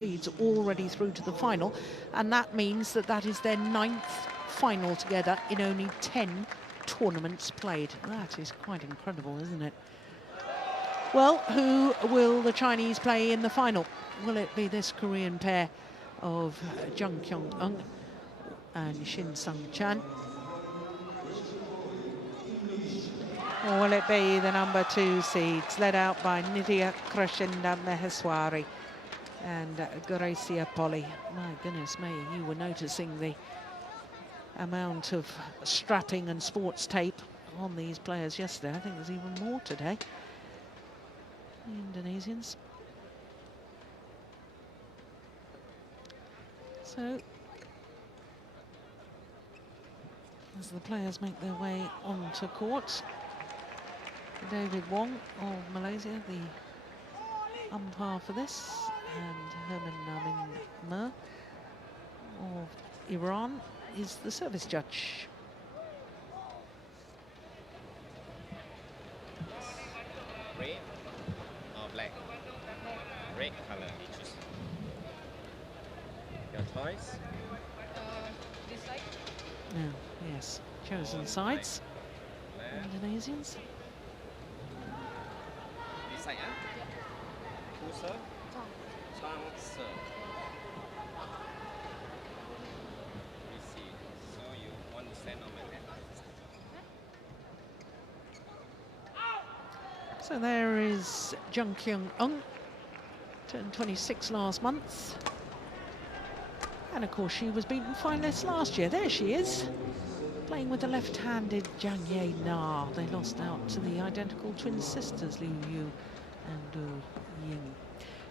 seeds already through to the final, and that means that that is their 9th final together in only 10 tournaments played. That is quite incredible, isn't it? Well, who will the Chinese play in the final? Will it be this Korean pair of Jung and Shin Seung? Or will it be the number 2 seeds led out by Nitya, Krishinda, Maheswari and Greysia, Polii? My goodness me, you were noticing the amount of strapping and sports tape on these players yesterday. I think there's even more today. The Indonesians. So, as the players make their way onto court, David Wong of Malaysia, the umpire for this, and Herman Namin Mer of Iran is the service judge. Red or black? Red color, choose. Your choice? This side? Oh, yes, chosen sides. Indonesians. This side, huh? Who serve? Chang serve. Let me see. So you want to stand on my head? So there is Kyung, turned 26 last month. And of course she was beaten finalist last year. There she is, playing with the left-handed Jang Ye Na. They lost out to the identical twin sisters, Liu Yu and Du Ying.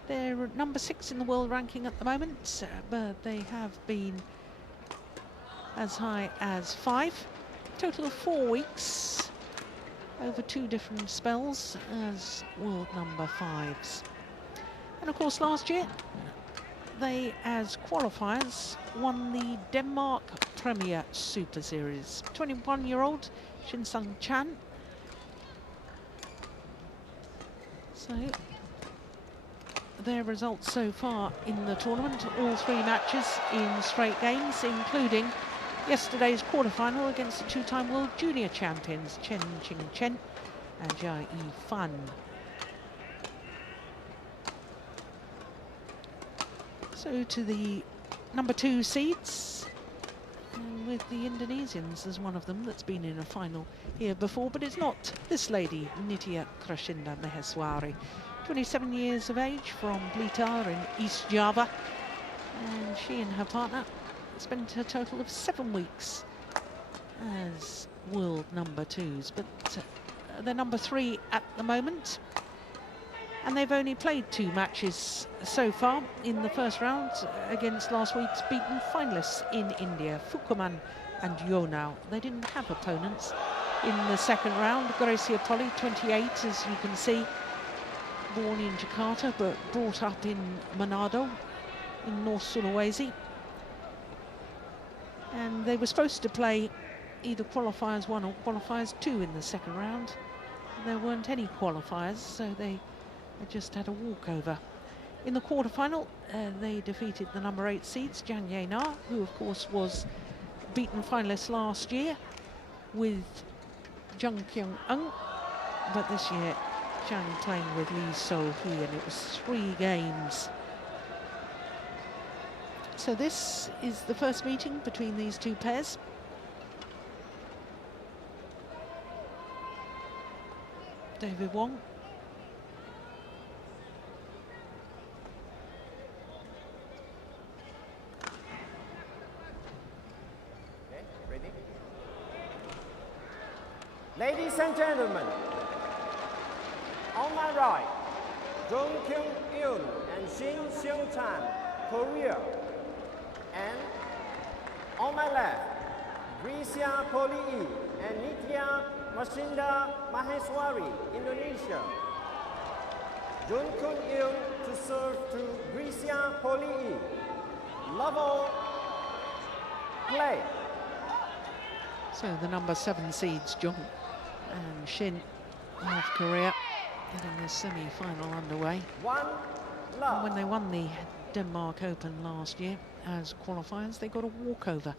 They're at number 6 in the world ranking at the moment, but they have been as high as 5. Total of 4 weeks over 2 different spells as world number 5s. And of course last year they, as qualifiers, won the Denmark Premier Super Series. 21-year-old Shin Seung. So their results so far in the tournament, all 3 matches in straight games, including yesterday's quarterfinal against the 2-time world junior champions Chen Qing and Jia Yifan. So to the number 2 seeds, and with the Indonesians as one of them that's been in a final here before, but it's not this lady, Nitya Krishinda Maheswari, 27 years of age from Blitar in East Java, and she and her partner spent a total of 7 weeks as world number 2s, but they're number 3 at the moment. And they've only played 2 matches so far in the first round against last week's beaten finalists in India, Fukuman and Yonao. They didn't have opponents in the second round. Greysia Polii, 28, as you can see, born in Jakarta but brought up in Manado in North Sulawesi. And they were supposed to play either qualifiers 1 or qualifiers 2 in the second round. There weren't any qualifiers, so they just had a walkover. In the quarterfinal, they defeated the number 8 seeds, Jang Ye Na, who of course was beaten finalist last year with Jung Kyung, but this year Jang playing with Lee So-hee, and it was 3 games. So this is the first meeting between these 2 pairs. David Wong. Ready? Ladies and gentlemen, on my right, Jung Kyung and Shin Seung, Korea. And on my left, Greysia Polii and Nitya Maheswari, Indonesia. Jung Kyung to serve to Greysia Polii. Level play. So the number 7 seeds, Jung and Shin of Korea, getting the semi-final underway. One love. And when they won the Denmark Open last year as qualifiers. They got a walkover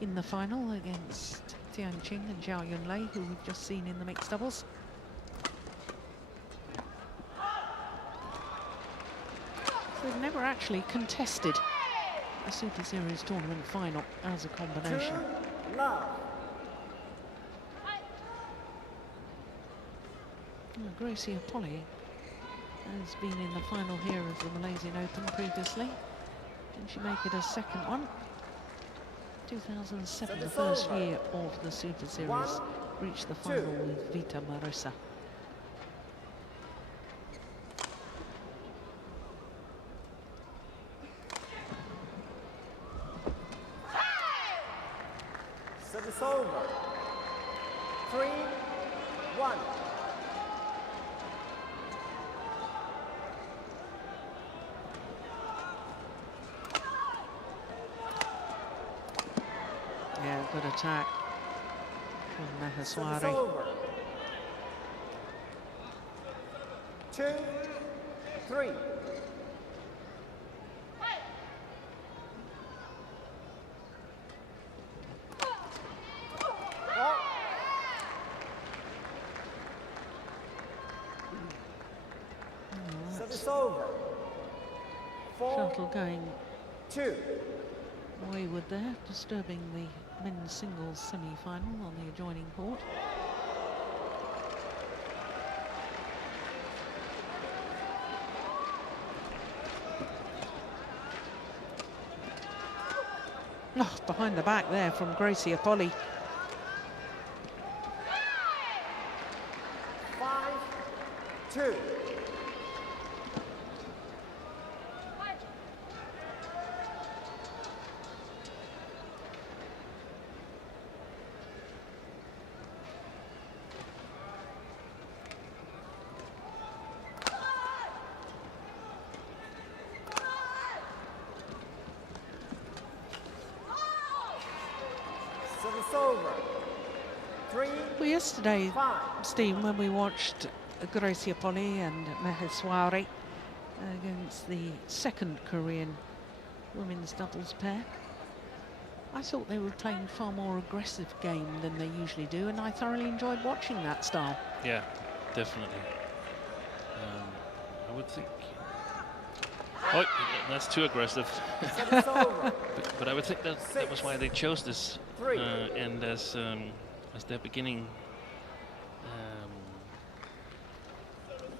in the final against Kyung and Zhao Yunlei, who we've just seen in the mixed doubles. So they've never actually contested a Super Series tournament final as a combination. Greysia Polii has been in the final here of the Malaysian Open previously. Didn't she make it a second one? 2007, the first year of the Super Series, reached the final with Vita Marissa. Service over. 3-1. Yeah, good attack from Service Maheswari. over. 2-3. Service over. Shuttle going 4-2. wayward there, disturbing the men's singles semi-final on the adjoining court. Oh, behind the back there from Greysia Polii. 5-2. Service over. 3. Well, yesterday, 5. Steve, when we watched Greysia Polii and Maheswari against the second Korean women's doubles pair, I thought they were playing far more aggressive game than they usually do, and I thoroughly enjoyed watching that style. Yeah, definitely. I would think. Oh, that's too aggressive. Service over. But I would think that was why they chose this and as their beginning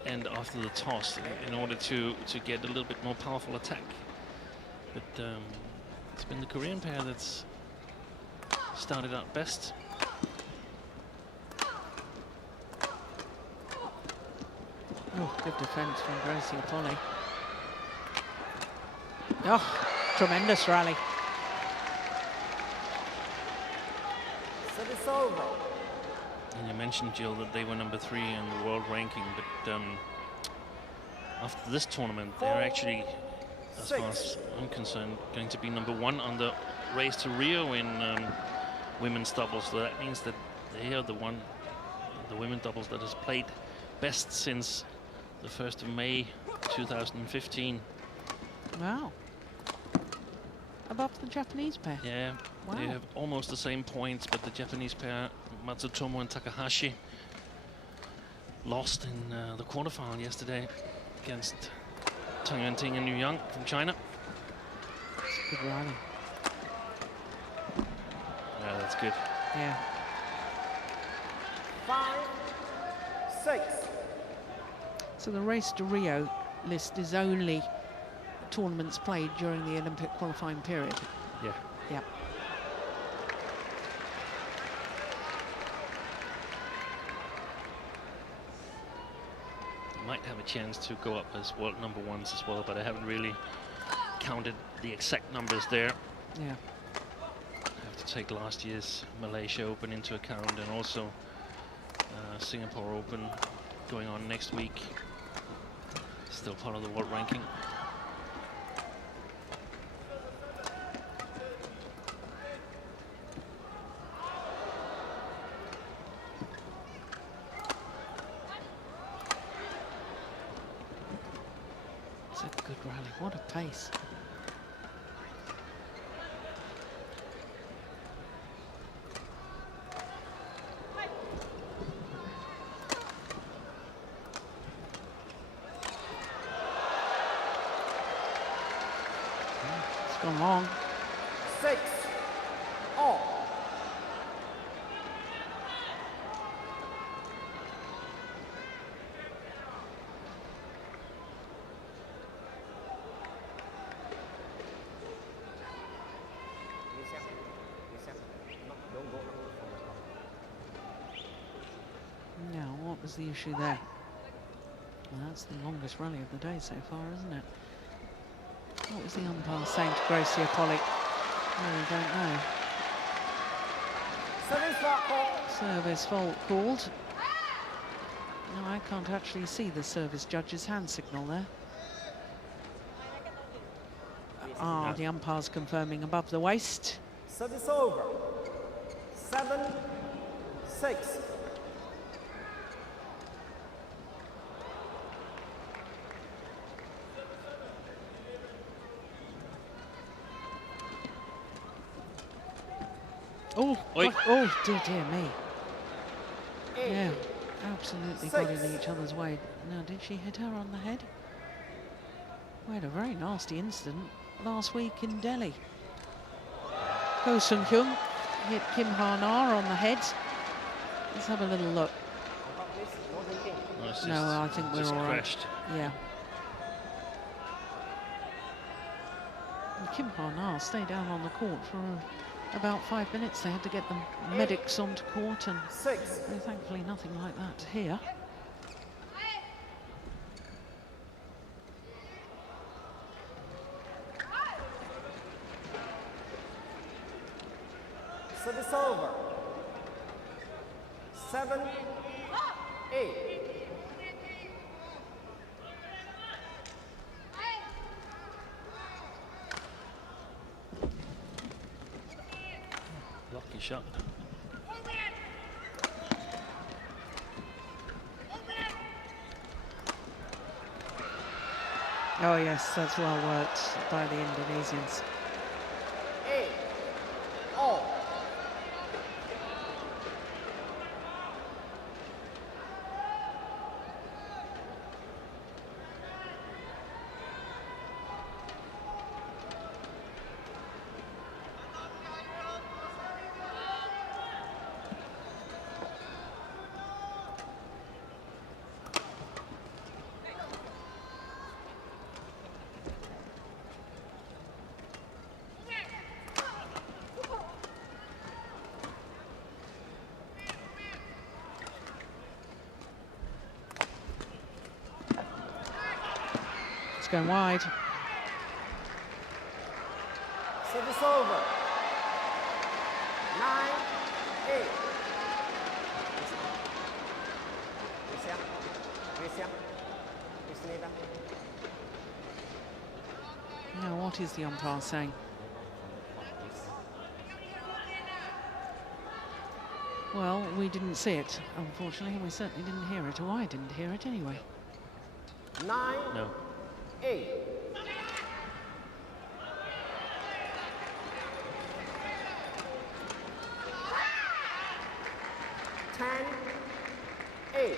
end after the toss in order to get a little bit more powerful attack. But it's been the Korean pair that's started out best. Oh, good defence from Greysia Polii. Oh, tremendous rally. Service over. And you mentioned, Jill, that they were number 3 in the world ranking, but after this tournament, they're actually, as far as I'm concerned, going to be number 1 on the race to Rio in women's doubles. So that means that they are the women doubles that has played best since the 1st of May 2015. Wow. Above the Japanese pair. Yeah, Wow. they have almost the same points, but the Japanese pair, Matsutomo and Takahashi, lost in the quarterfinal yesterday against Tang Yuanting and Jung from China. That's a good rally. Yeah, that's good. Yeah. 5-6. So the race to Rio list is only tournaments played during the Olympic qualifying period. Yeah. Yep. Might have a chance to go up as world number 1s as well, but I haven't really counted the exact numbers there. Yeah. I have to take last year's Malaysia Open into account, and also Singapore Open going on next week. Still part of the world ranking. rally. What a pace. It's gone long. 6 all. Now, what was the issue there? Well, that's the longest rally of the day so far, isn't it? What was the umpire saying to Greysia, Polii? Really don't know. Service fault called. No, I can't actually see the service judge's hand signal there. Ah, the umpire's confirming above the waist. Service over. 7-6. Oh, Oi. oh dear me. 8. Yeah, absolutely got in each other's way. Now, did she hit her on the head? We had a very nasty incident last week in Delhi. Kyung hit Kim Ha-na on the head. Let's have a little look. No, it's No, just- I think we're just all right. crashed. Yeah. And Kim Ha-na stayed down on the court for about 5 minutes. They had to get the medics onto court, and 6. thankfully nothing like that here. Service over. 7-8. Lucky shot. Oh yes, that's well worked by the Indonesians. 8 all. It's going wide. Service over. 9-8. Now, what is the umpire saying? Well, we didn't see it, unfortunately. We certainly didn't hear it, or I didn't hear it anyway. 9-8. No. 10-8.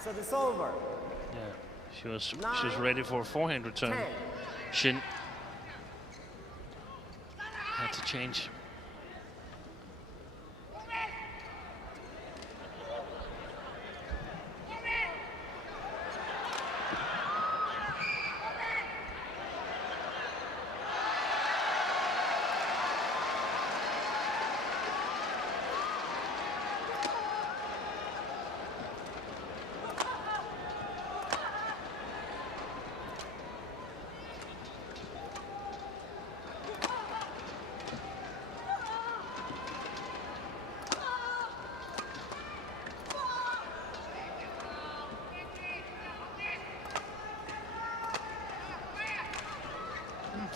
Service over. Yeah, she was ready for a forehand return. 10. Shin had to change.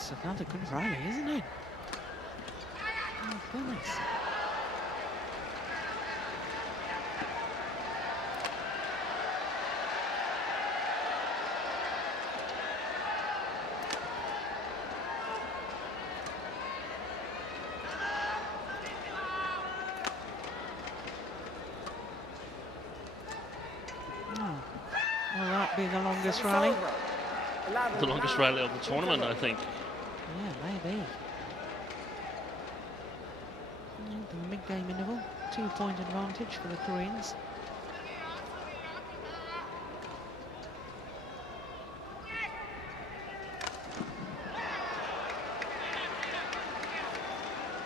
It's another good rally, isn't it? Oh, goodness. Will that be the longest rally? The longest rally of the tournament, I think. Yeah, maybe. The mid-game interval, 2-point advantage for the Koreans.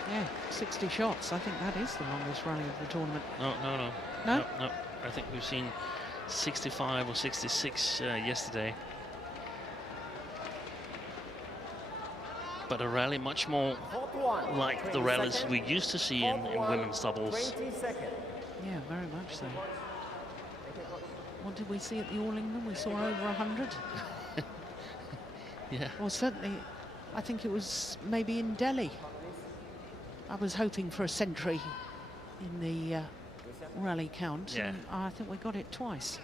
Yeah, 60 shots. I think that is the longest rally of the tournament. No. No? No. I think we've seen 65 or 66 yesterday. But a rally much more like the rallies we used to see in women's doubles. Yeah, very much so. What did we see at the All England? We saw over 100. Yeah. Well, certainly, I think it was maybe in Delhi. I was hoping for a century in the rally count. Yeah. And I think we got it twice.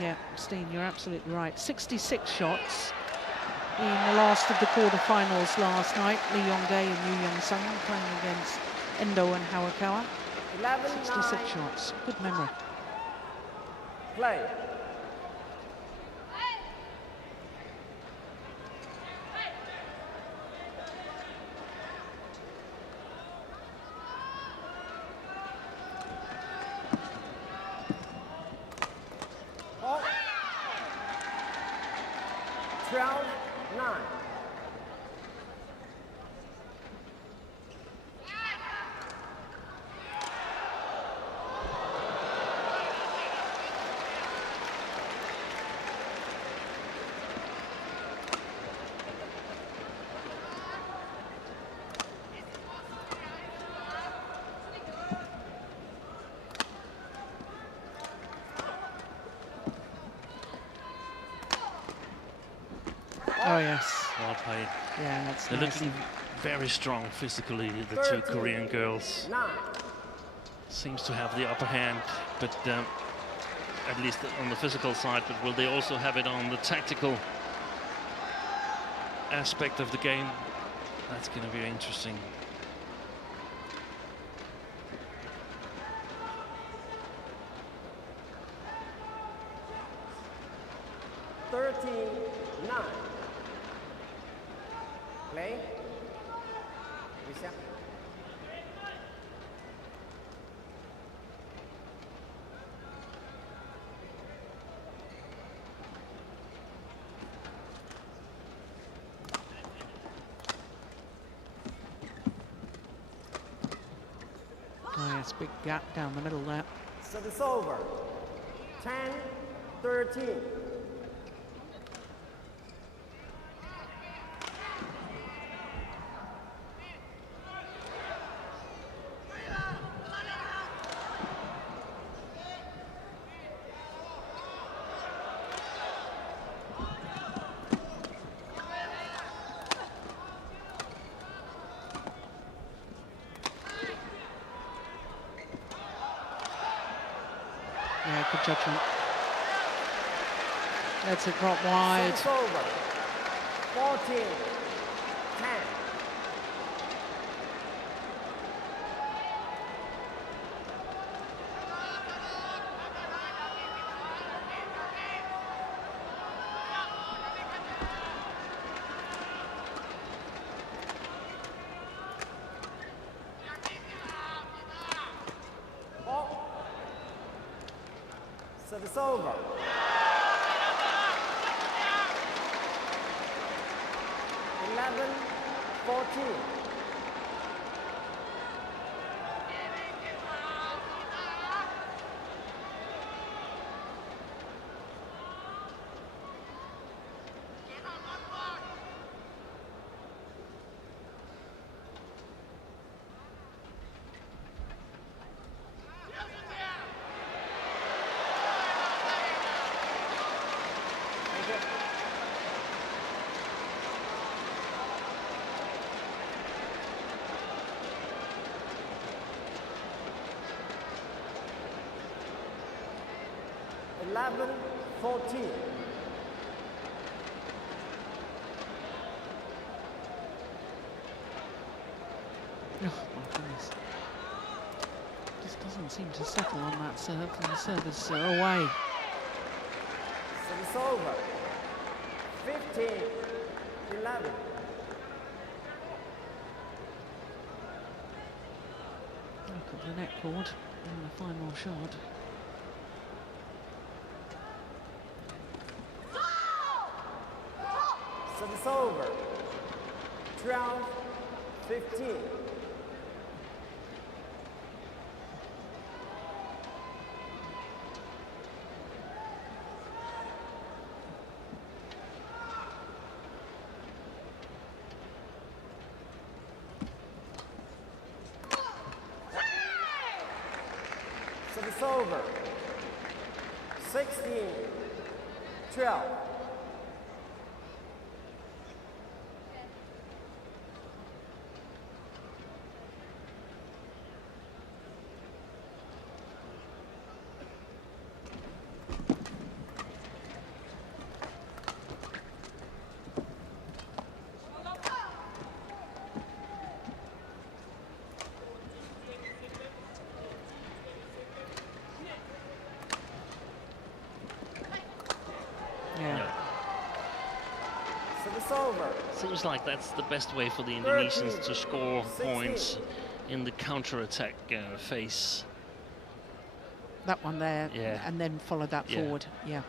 Yeah, Steen, you're absolutely right. 66 shots in the last of the quarterfinals last night. Lee Yong-dae and Yu Young-sung playing against Endo and Hawakawa. 66 shots. Good memory. Play. Oh. 12-9. Oh, yes. Well played. Yeah, that's They're nice. looking very strong physically, the two Korean girls. 9. Seems to have the upper hand, but at least on the physical side, but will they also have it on the tactical aspect of the game? That's going to be interesting. Play. Greysia. Oh, yes, big gap down the middle there. Service over. 10-13. Yeah, good judgment. That's a drop wide. Service over. 14-10. Service over. 11-14. 11-14. Oh my goodness. Just doesn't seem to settle on that serve, and the serve is away. Service over. 15-11. Look at the net cord in the final shot. Service over. 12-15. Service over. 16-12. Yeah. Service over. Seems like that's the best way for the Indonesians to score points in the counter-attack phase. That one there, Yeah. and then follow that Yeah. forward. Yeah.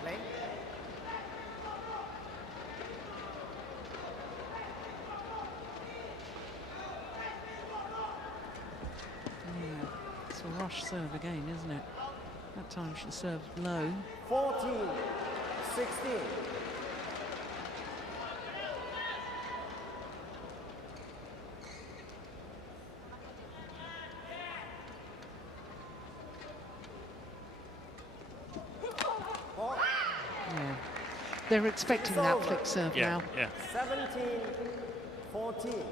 Play. Yeah. It's a rush serve again, isn't it? That time she served low. 14-16. Yeah. They're expecting that over. flick serve Yeah, now. yeah. 17-14.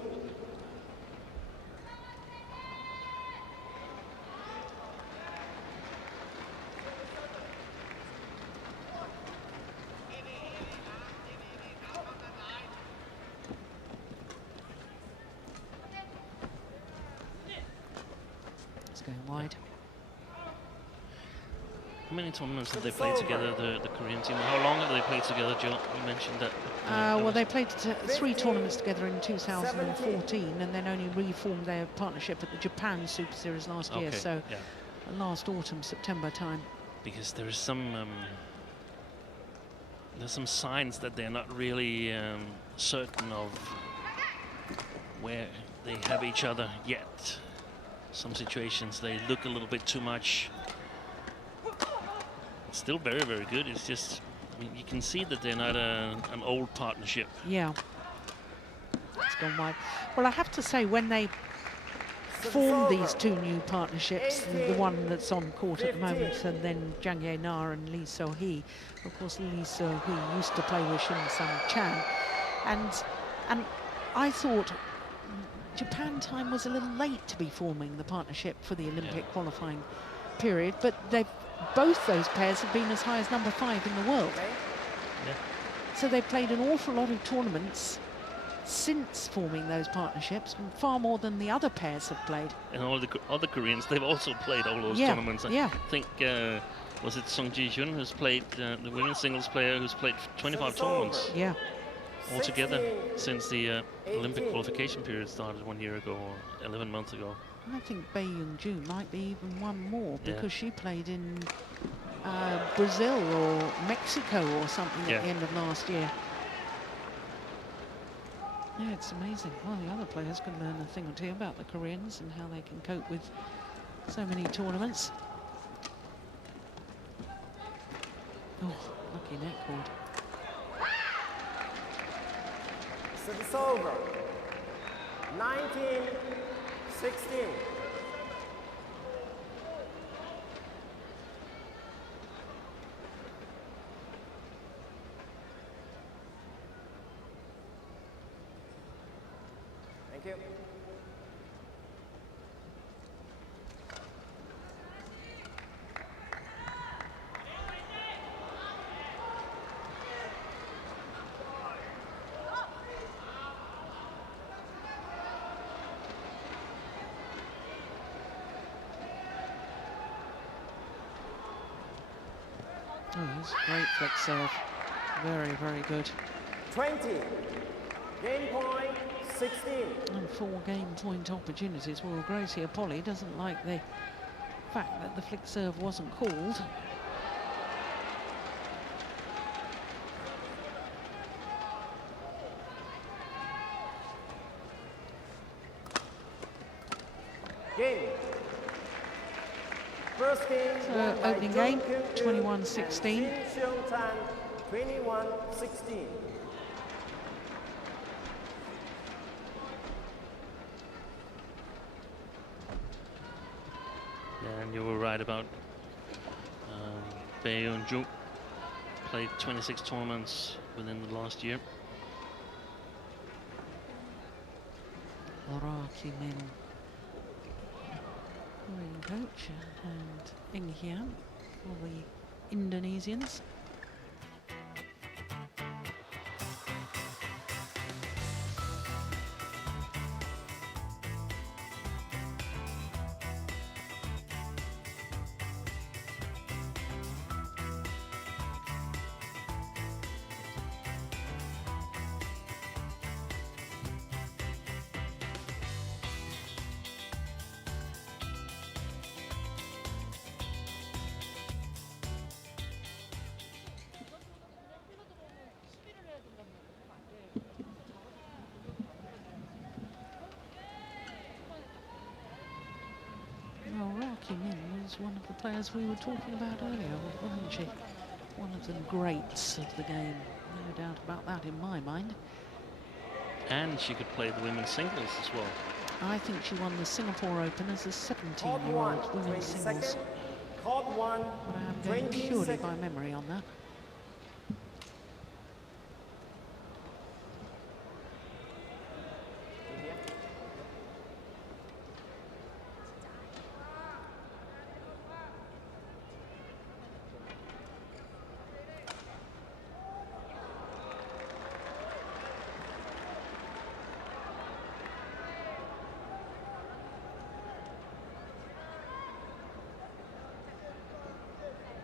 It's going wide. How many tournaments have they played together, the Korean team? How long have they played together, Jill? You mentioned that. Well, they played 3 tournaments together in 2014 and then only reformed their partnership at the Japan Super Series last year, Okay, so yeah. last autumn, September time. Because there's some signs that they're not really certain of where they have each other yet. Some situations they look a little bit too much. Still very, very good. It's just, I mean, you can see that they're not an old partnership. Yeah. It's gone wide. Well, I have to say, when they formed these 2 new partnerships, the one that's on court at the moment, and then Jang Ye-na and Lee So-hee. Of course, Lee So-hee used to play with Shin Sang-chan. And I thought Japan time was a little late to be forming the partnership for the Olympic qualifying period, but both those pairs have been as high as number 5 in the world. Yeah. So they've played an awful lot of tournaments since forming those partnerships, far more than the other pairs have played. And all the other Koreans, they've also played all those tournaments. Yeah. I think, was it Seung Ji-hyun who's played, the women's singles player who's played 25 tournaments Yeah. altogether since the Olympic qualification period started 1 year ago or 11 months ago. I think Bae Young-joo might be even one more, because she played in Brazil or Mexico or something at the end of last year. Yeah, it's amazing. Well, the other players can learn a thing or two about the Koreans and how they can cope with so many tournaments. Oh, lucky net cord. Service over. 19-16. Thank you. Oh, that's great flex serve. Very, very good. 20. Game point 16. And 4 game point opportunities. Well, Greysia Polii doesn't like the fact that the flick serve wasn't called. Game. First game. So, opening game, 21-16. 21-16. Yeah, and you were right about Bae and Jung. Played 26 tournaments within the last year. Oraki Min, Korean coach, and Ing Hyam for the Indonesians. Min was one of the players we were talking about earlier, wasn't she? One of the greats of the game, no doubt about that in my mind. And she could play the women's singles as well. I think she won the Singapore Open as a 17-year-old women's singles. Court 1, But I am going purely by memory on that.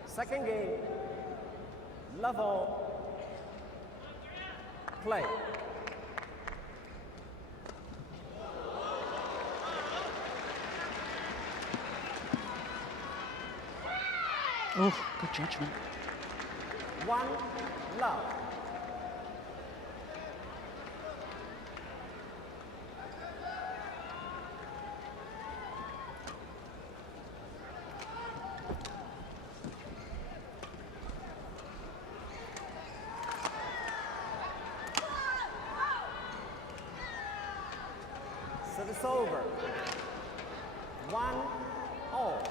Second game, level, play. Oh, good judgment. 1 love. Service over. 1-all.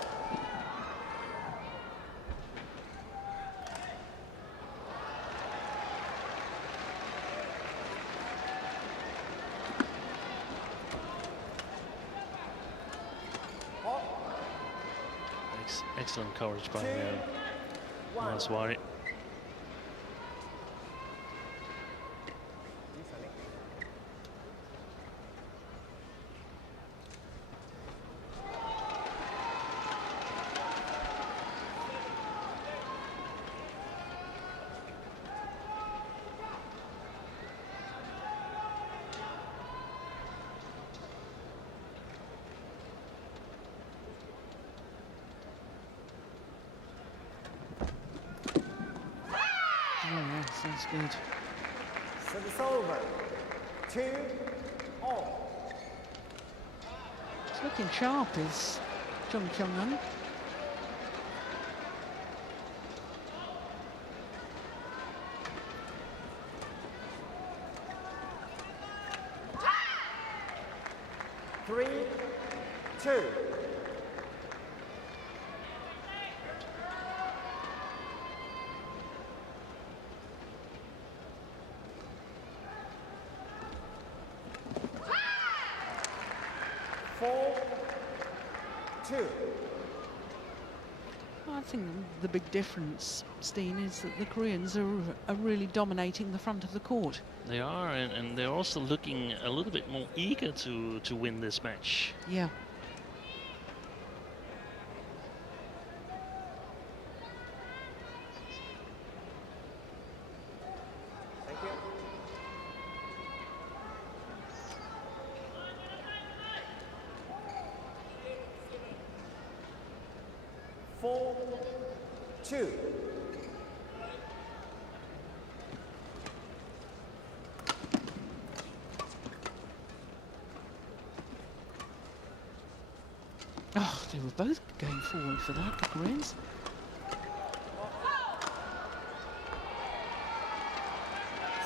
Excellent coverage by Maheswari. That's good. Service over. 2-all. It's looking sharp, is Jung Kyung. 3, 2. Four, 2. I think the big difference, Steen, is that the Koreans are really dominating the front of the court. They are, and they're also looking a little bit more eager to win this match. Yeah. Thank you. 4, 2. Oh, they were both going forward for that, the Koreans.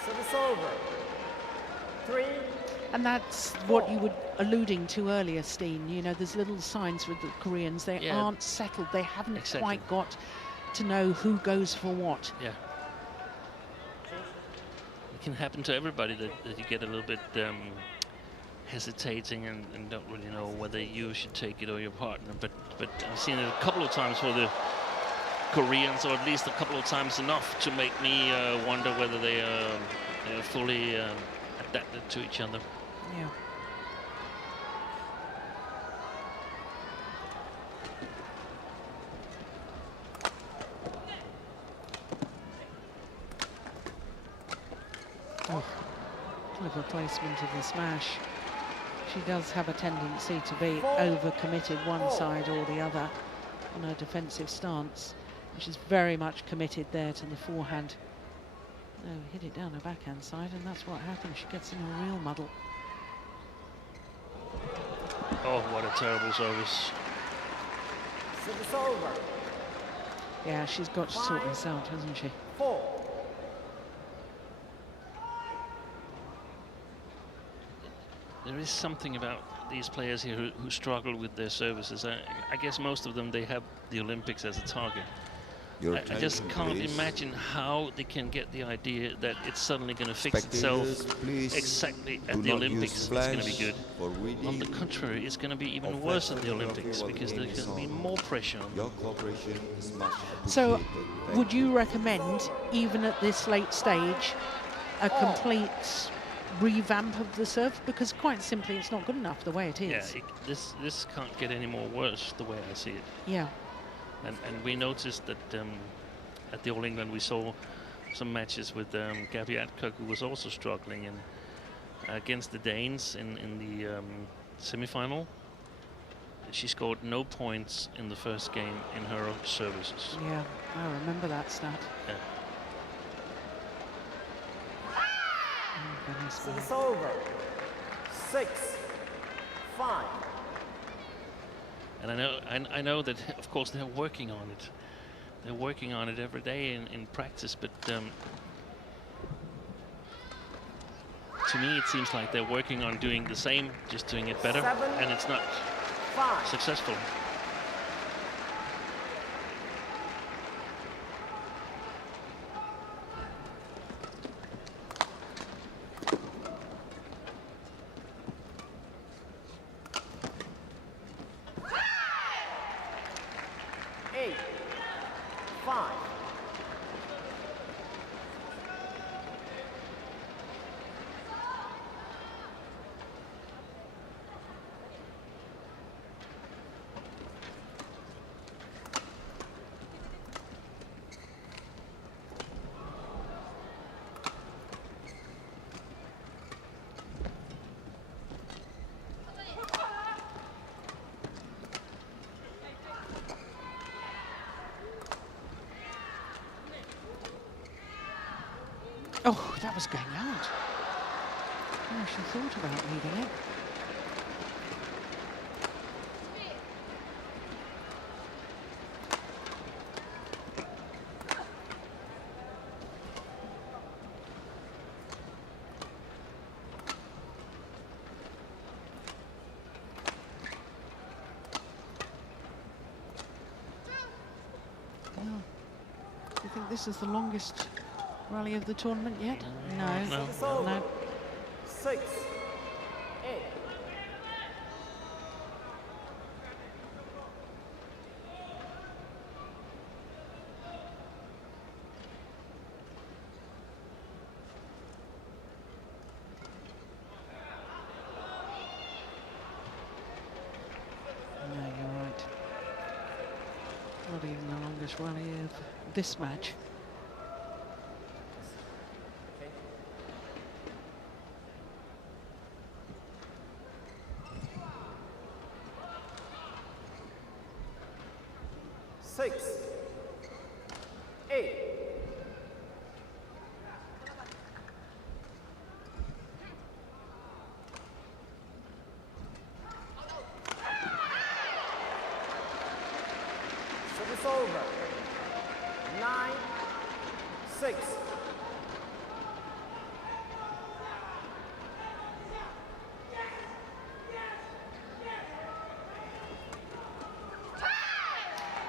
Service over. 3, And that's what you were alluding to earlier, Steen. You know, there's little signs with the Koreans. They Yeah. aren't settled. They haven't Exactly. quite got to know who goes for what. Yeah. It can happen to everybody that you get a little bit hesitating and don't really know whether you should take it or your partner. But I've seen it a couple of times for the Koreans, or at least a couple of times enough to make me wonder whether they are fully adapted to each other. Yeah. Oh, clever placement of the smash. She does have a tendency to be overcommitted one side or the other on her defensive stance. And she's very much committed there to the forehand. No, hit it down her backhand side, and that's what happens. She gets in a real muddle. Oh, what a terrible service. Service over. Yeah, she's got to sort this out, hasn't she? 4. There is something about these players here who struggle with their services. I guess most of them, they have the Olympics as a target. I just can't imagine how they can get the idea that it's suddenly going to fix itself exactly at the Olympics. It's going to be good. On the contrary, it's going to be even worse at the Olympics because there's going to be more pressure on them. So, would you recommend, even at this late stage, a complete revamp of the serve? Because quite simply, it's not good enough the way it is. Yeah, this can't get any more worse the way I see it. Yeah. And we noticed that at the All England we saw some matches with Gabby Adcock, who was also struggling, and against the Danes in the semi-final, she scored no points in the first game in her services. Yeah, I remember that stat. Yeah. Oh, goodness me. Service over. 6, 5. And I know that, of course, they're working on it. They're working on it every day in practice, but to me it seems like they're working on doing the same, just doing it better, 7, and it's not 5. successful. Oh, that was going out. Oh, she thought about leaving it. this is the longest rally of the tournament yet? No. No. Service over. No. 6, 8. No, you're right. Not even the longest rally of this match. Six, 8. Service over. 9, 6.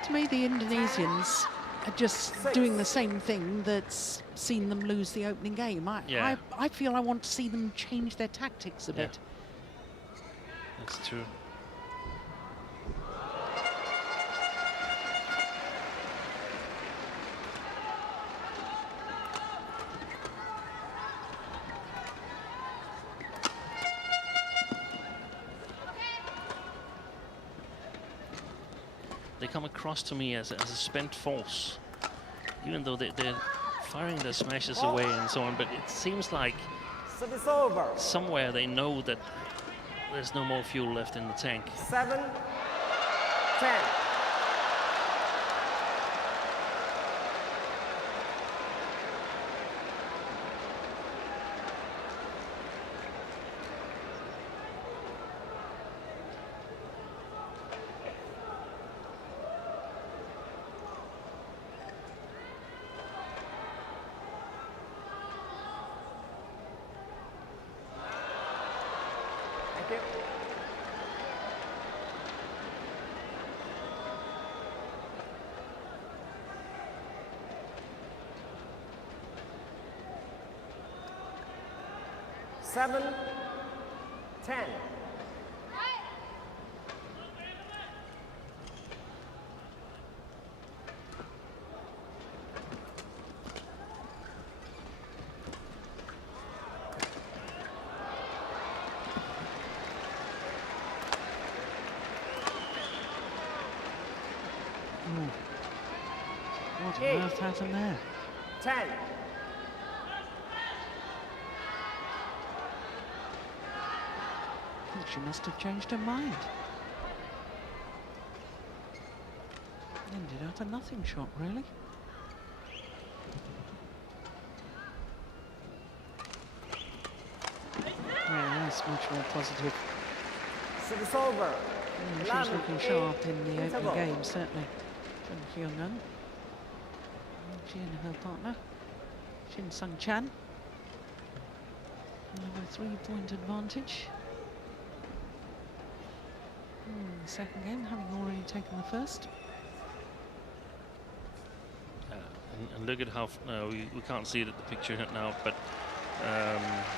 To me, the Indonesians are just doing the same thing that's seen them lose the opening game. Yeah. I feel I want to see them change their tactics a Yeah. bit. That's true. They come across to me as a spent force, even though they're firing their smashes away and so on, but it seems like Service over. somewhere they know that there's no more fuel left in the tank. 7, 10. Thank you. Seven, 10. What on 8, earth happened there? 10. I think she must have changed her mind. Ended up a nothing shot, really. Yeah, that's much more positive. Service over. She was 11, looking 8. sharp in the Interval. opening game, certainly. From Kyung. She and her partner, Shin Seung-chan. Another 3-point advantage. The second game, having already taken the first. And look at how we can't see it at the picture now, but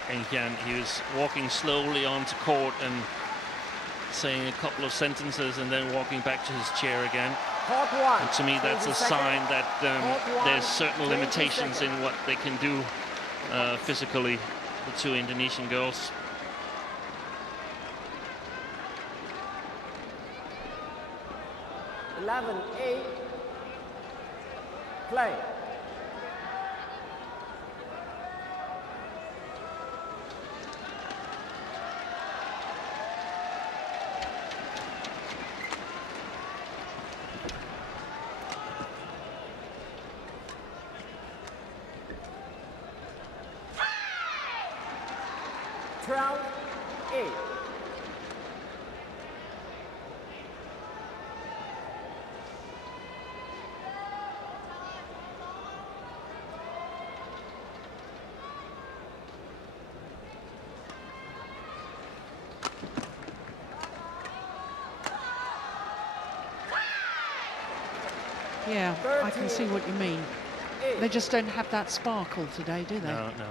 Kyung, he was walking slowly onto court and saying a couple of sentences and then walking back to his chair again. Court 1. And to me, that's a sign that Court 1, there's certain 20 limitations in seconds. what they can do physically, the two Indonesian girls. Eleven, 8. Play. Twelve, 8. Yeah, I can see what you mean. They just don't have that sparkle today, do they? No, no.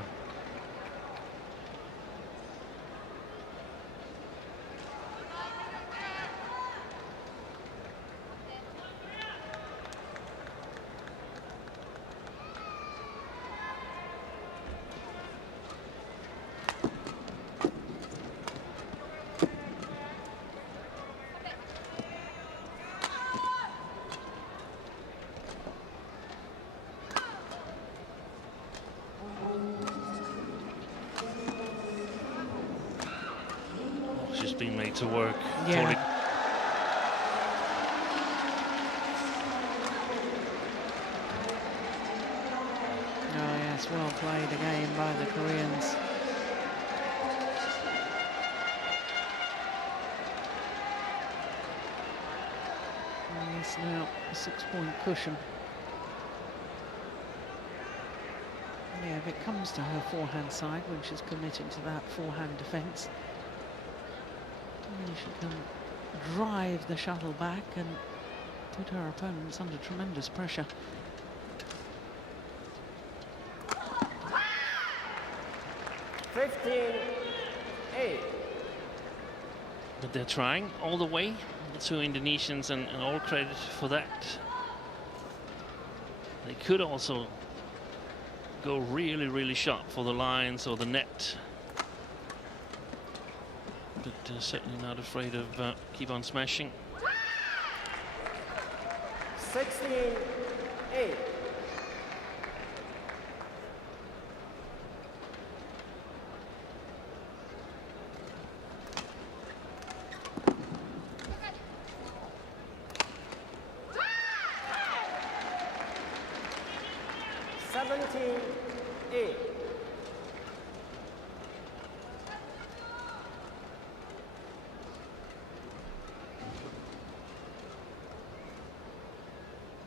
She's been made to work. Yeah. Polii. Oh yes, well played again by the Koreans. And it's now a 6-point cushion. Yeah, if it comes to her forehand side when she's committed to that forehand defence, she can drive the shuttle back and put her opponents under tremendous pressure. But they're trying all the way, the two Indonesians, and all credit for that. They could also go really, really sharp for the lines or the net. But certainly not afraid of keep on smashing. 16-8.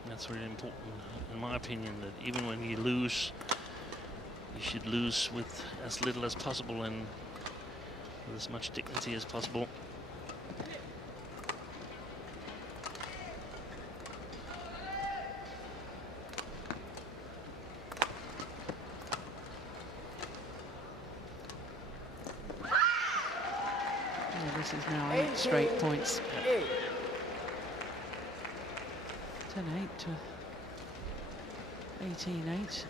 That's really important, in my opinion, that even when you lose, you should lose with as little as possible and with as much dignity as possible. Yeah, this is now 8 straight points. 10-8 to 18-8.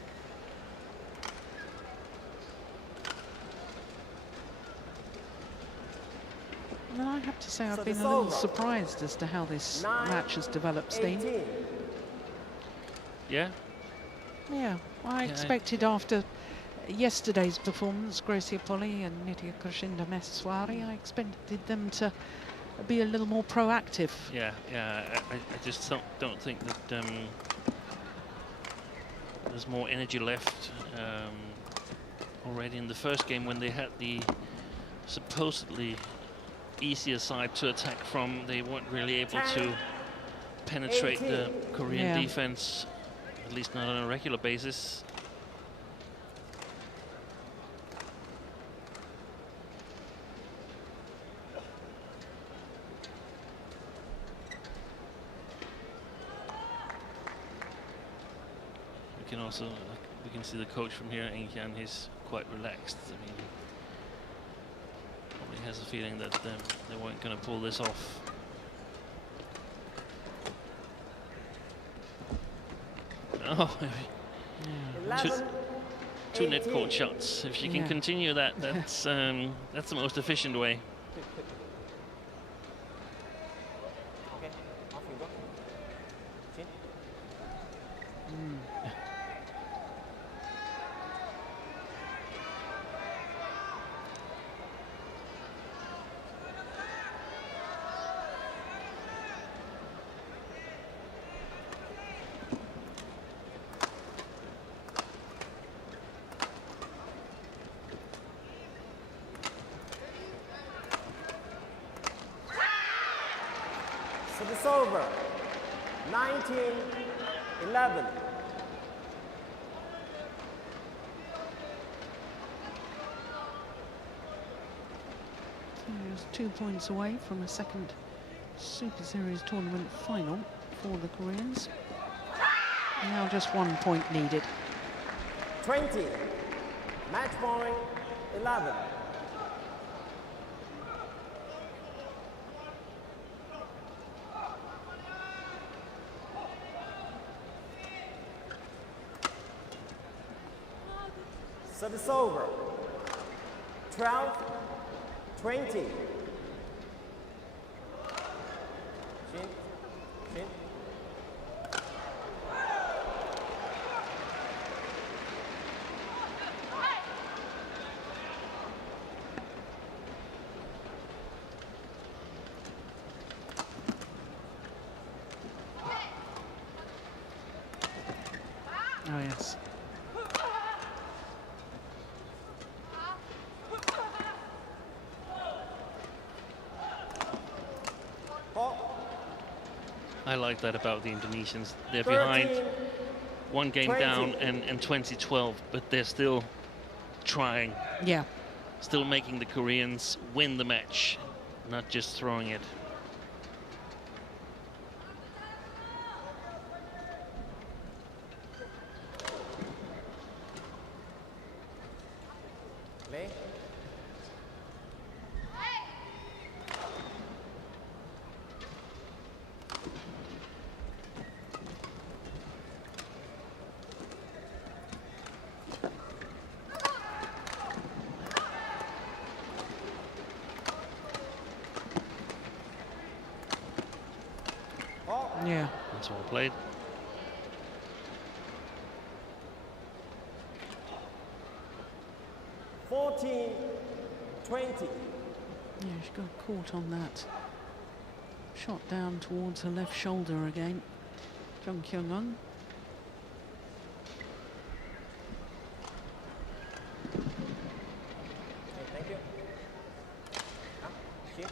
And I have to say I've been a little surprised as to how this match has developed, Steen. Yeah? Yeah, I expected after yesterday's performance, Greysia Polii and Nitya Krishinda Maheswari, I expected them to be a little more proactive. Yeah, I just don't think that there's more energy left already in the first game when they had the supposedly easier side to attack from. They weren't really able to penetrate the Korean defense, at least not on a regular basis. We can see the coach from here, Kyung, he's quite relaxed. I mean, probably has a feeling that they weren't going to pull this off. Oh, two net court shots. If she can continue that, that's the most efficient way. Okay, off you go. Shin. Service over. 19-11. Just 2 points away from a second Super Series tournament final for the Koreans. Now just 1 point needed. 20. Match point 11. Service over. 12, 20. Shin, Shin. Oh, yes. I like that about the Indonesians. They're 13, behind, one game 20. down in 2012, but they're still trying, Yeah. still making the Koreans win the match, not just throwing it. Play. Yeah. That's well played. Fourteen, 20. Yeah, she got caught on that. Shot down towards her left shoulder again. Jung Kyung. Thank you. Shin.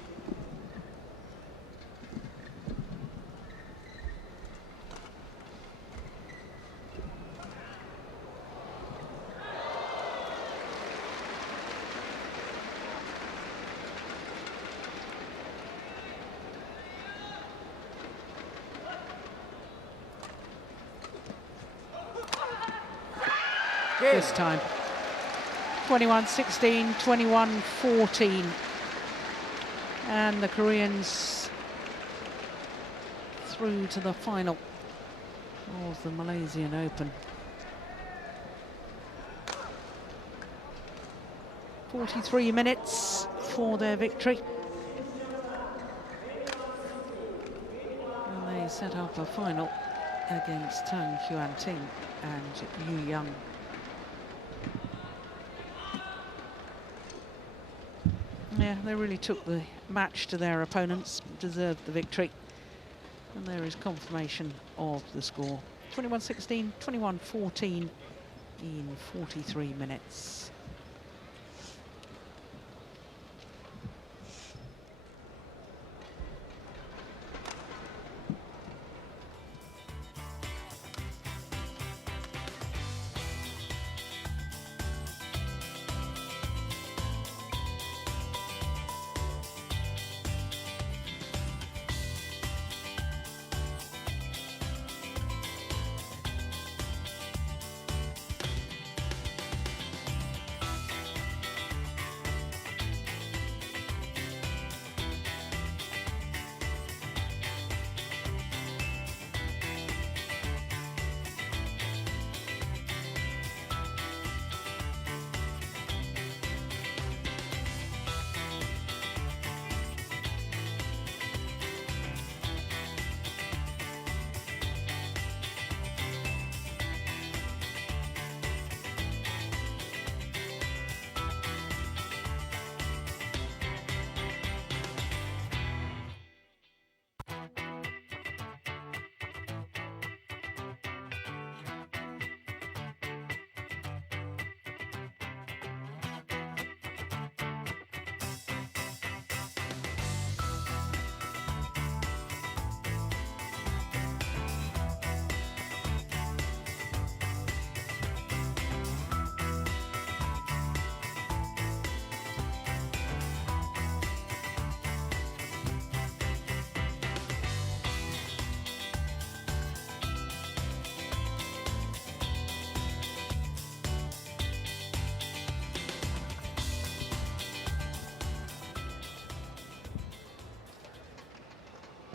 This time. 21-16, 21-14. And the Koreans through to the final of the Malaysian Open. 43 minutes for their victory. And they set up a final against Tang Huan Ting and Yu Young. Yeah, they really took the match to their opponents, deserved the victory. And there is confirmation of the score. 21-16, 21-14 in 43 minutes.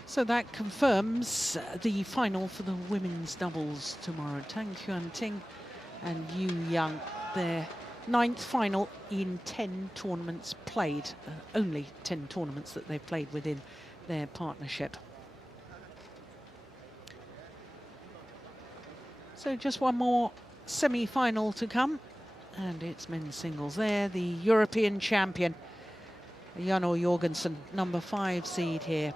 So that confirms the final for the women's doubles tomorrow. Tang Yuan-ting and Yu Young, their 9th final in 10 tournaments played. Only 10 tournaments that they've played within their partnership. So just one more semi-final to come, and it's men's singles there. The European champion, Jano Jorgensen, number 5 seed here,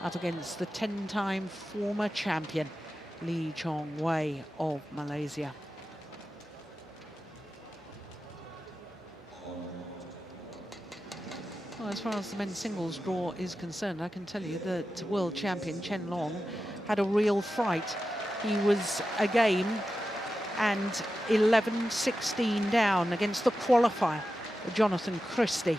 up against the 10-time former champion, Lee Chong Wei of Malaysia. Well, as far as the men's singles draw is concerned, I can tell you that world champion Chen Long had a real fright. He was a game and 11-16 down against the qualifier, Jonathan Christie,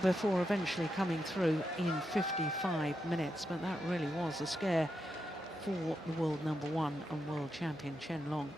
before eventually coming through in 55 minutes. But that really was a scare for the world number 1 and world champion Chen Long.